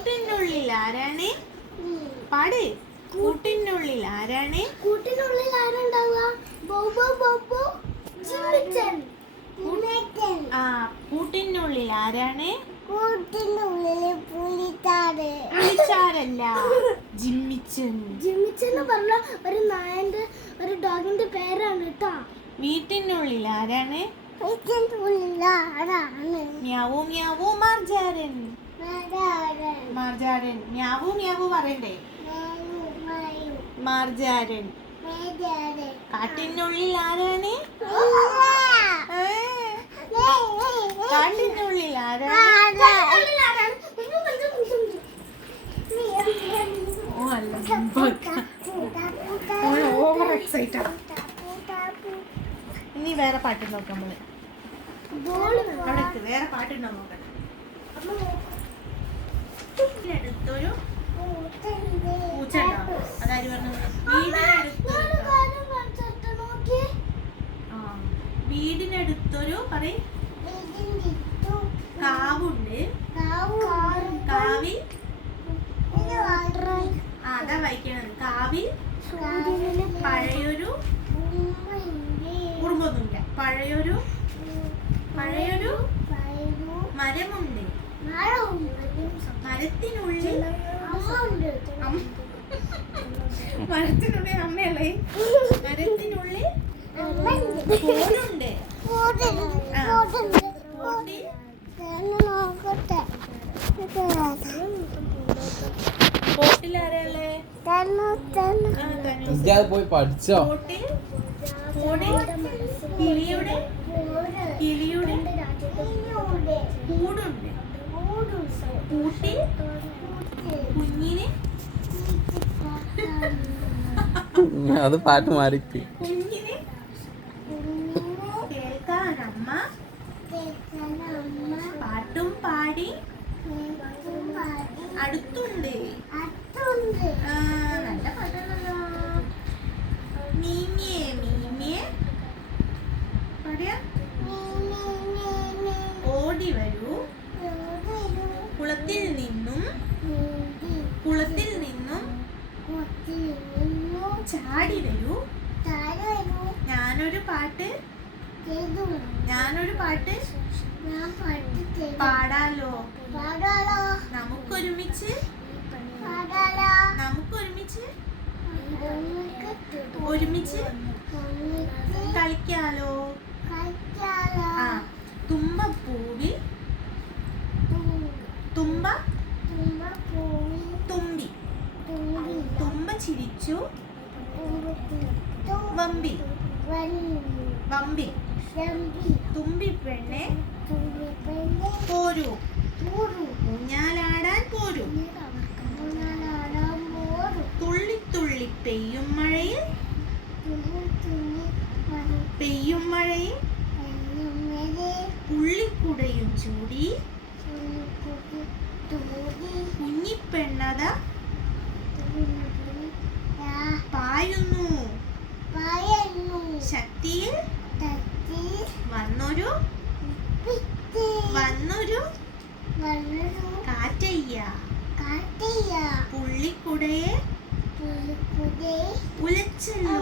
കൂട്ടിനുള്ളിൽ ആരാണ്? പാട്. കൂട്ടിനുള്ളിൽ ആരാണ്? കൂട്ടിനുള്ളിൽ ആരുണ്ടാവുക? ആ, കൂട്ടിനുള്ളിൽ ആരാണ്? കൂട്ടിനുള്ളിൽ പുലിച്ചാരല്ല, ജിമ്മിച്ചൻ. ജിമ്മിച്ചൻ പറഞ്ഞ ഒരു നായന്റെ ഒരു ഡോഗിന്റെ പേരാണ് കേട്ടോ. വീട്ടിനുള്ളിൽ ആരാണ്? വീട്ടിനുള്ളിൽ ആരാണ്? മ്യാവൂ മ്യാവൂ മാർജാരൻ. മാർജാരൻ മ്യാവൂ മ്യാവൂ പറയണ്ടേ? മാർജാരൻ. കാട്ടിനുള്ളിൽ ആരാണ്? കാട്ടിനുള്ളിൽ ആരാണ്? Over excited. ഇനി വേറെ പാട്ട് നോക്കാം നമ്മള്. അവിടെ വേറെ പാട്ടുണ്ടോ നോക്കാം. അടുത്തൊരു പൂച്ച ഉണ്ടോ? അതാര് പറഞ്ഞു? വീടിനടുത്തൊരു പറയും കാവുണ്ട്. കാവിൽ അതാ വായിക്കണത്. കാവിൽ പഴയൊരു കുറുമ്പൊന്നുമില്ല. പഴയൊരു മരമുണ്ട്. മരത്തിനുള്ളിൽ അമ്മയല്ലേ? മരത്തിനുള്ളിൽ കൂടുണ്ട്. കോട്ടിലാരല്ലേ? പോയി പഠിച്ചോ? കിളിയുടെ കൂടുണ്ട്. കൂട്ടിൽ കുഞ്ഞിന് അത് പാട്ട് മാറിക്ക്. കുഞ്ഞിന് കേൾക്കാൻ അമ്മ പാട്ടും പാടി അടുത്തുണ്ട്. നല്ല പാട്ടാണല്ലോ. മീമിയെ മീമിയെ പറയാ. ഓടി വരൂ കുളത്തിൽ നിന്നും ചാടി വരൂ. ഞാനൊരു പാട്ട് പാടാലോ? നമുക്കൊരുമിച്ച് കളിക്കാലോ? ആ, തുമ്പപ്പൂവിൽ തുമ്പ ചിരിച്ചു വമ്പി തുമ്പിപ്പെണ്ണെ പോരൂ. ഊഞ്ഞാലാടാൻ പോരൂ. തുള്ളി തുള്ളി പെയ്യും മഴയിൽ ഉള്ളിക്കുടയും ചൂടി കുഞ്ഞിപ്പെണ്ണത പായുന്നു. ശക്തിയിൽ വന്നൊരു കാറ്റയ്യ. പുള്ളിക്കുടയെ ഉലച്ചല്ലോ.